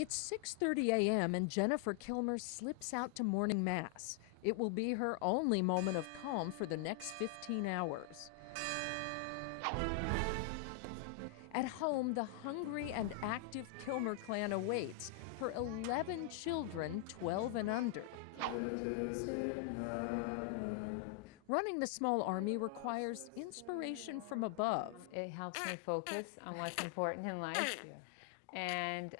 It's 6:30 a.m. and Jennifer Kilmer slips out to morning mass. It will be her only moment of calm for the next 15 hours. At home, the hungry and active Kilmer clan awaits her 11 children, 12 and under. Running the small army requires inspiration from above. It helps me focus on what's important in life and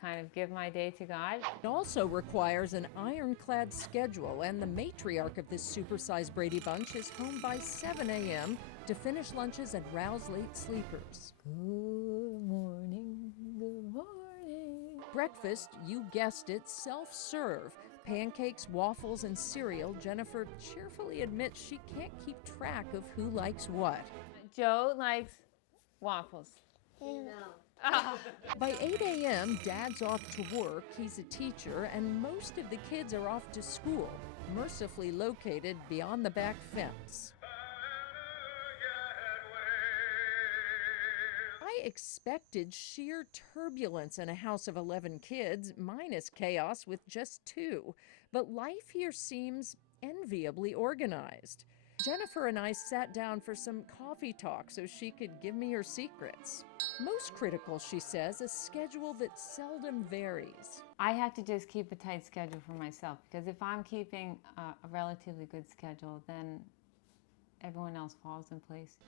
kind of give my day to God. It also requires an ironclad schedule, and the matriarch of this supersized Brady Bunch is home by 7 a.m. to finish lunches and rouse late sleepers. Good morning, good morning. Breakfast, you guessed it, self-serve. Pancakes, waffles, and cereal. Jennifer cheerfully admits she can't keep track of who likes what. Joe likes waffles. By 8 a.m., Dad's off to work, he's a teacher, and most of the kids are off to school, mercifully located beyond the back fence. I expected sheer turbulence in a house of 11 kids, minus chaos with just 2, but life here seems enviably organized. Jennifer and I sat down for some coffee talk so she could give me her secrets. Most critical, she says, a schedule that seldom varies. I have to just keep a tight schedule for myself, because if I'm keeping a relatively good schedule, then everyone else falls in place.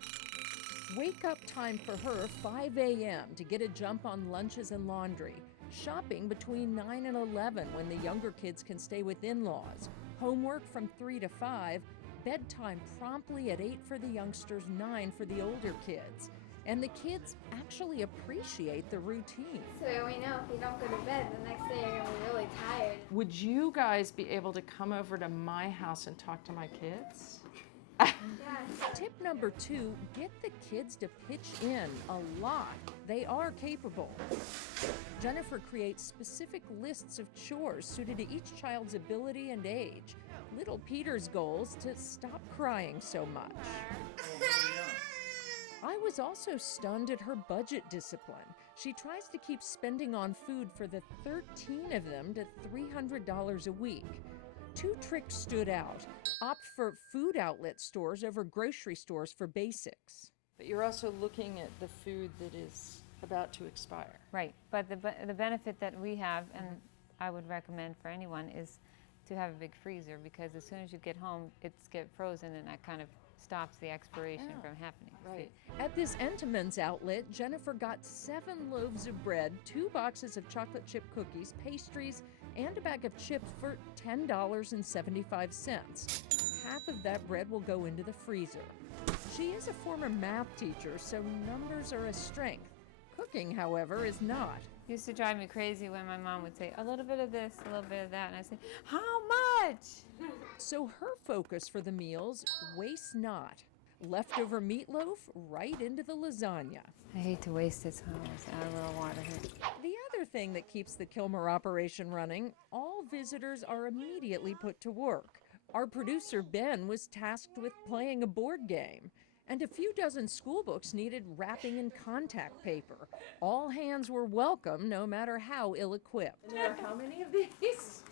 Wake up time for her, 5 a.m. to get a jump on lunches and laundry. Shopping between 9 and 11 when the younger kids can stay with in-laws. Homework from 3 to 5. Bedtime promptly at 8 for the youngsters, 9 for the older kids. And the kids actually appreciate the routine. So we know if you don't go to bed, the next day you're going to be really tired. Would you guys be able to come over to my house and talk to my kids? Tip number 2, get the kids to pitch in a lot. They are capable. Jennifer creates specific lists of chores suited to each child's ability and age. Little Peter's goal is to stop crying so much. I was also stunned at her budget discipline. She tries to keep spending on food for the 13 of them to $300 a week. 2 tricks stood out. Opt for food outlet stores over grocery stores for basics. But you're also looking at the food that is about to expire. Right, but the benefit that we have, and I would recommend for anyone, is to have a big freezer, because as soon as you get home, it's get frozen, and that kind of stops the expiration from happening. Right. At this Entenmann's outlet, Jennifer got 7 loaves of bread, 2 boxes of chocolate chip cookies, pastries, and a bag of chips for $10.75. Half of that bread will go into the freezer. She is a former math teacher, so numbers are a strength. Cooking, however, is not. It used to drive me crazy when my mom would say, a little bit of this, a little bit of that, and I'd say, how much? So her focus for the meals, waste not. Leftover meatloaf right into the lasagna. I hate to waste it, so I always add a little water here. The other thing that keeps the Kilmer operation running, all visitors are immediately put to work. Our producer, Ben, was tasked with playing a board game. And a few dozen school books needed wrapping in contact paper. All hands were welcome, no matter how ill-equipped. And there are how many of these?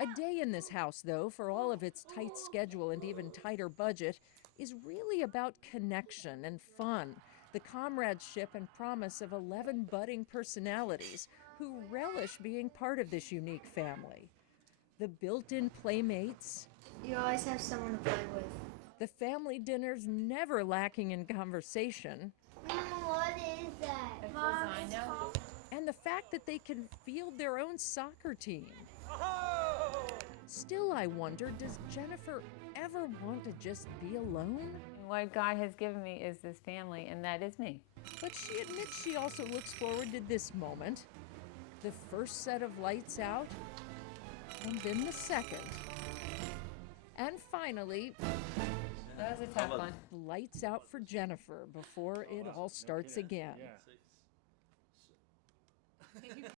A day in this house, though, for all of its tight schedule and even tighter budget, is really about connection and fun, the comradeship and promise of 11 budding personalities who relish being part of this unique family. The built-in playmates, You always have someone to play with. the family dinners never lacking in conversation, What is that? Lasagna. and the fact that they can field their own soccer team. Still, I wonder, does Jennifer ever want to just be alone? What God has given me is this family, and that is me. But she admits she also looks forward to this moment. The first set of lights out, and then the second. And finally, That was a tough one. lights out for Jennifer before it all starts again.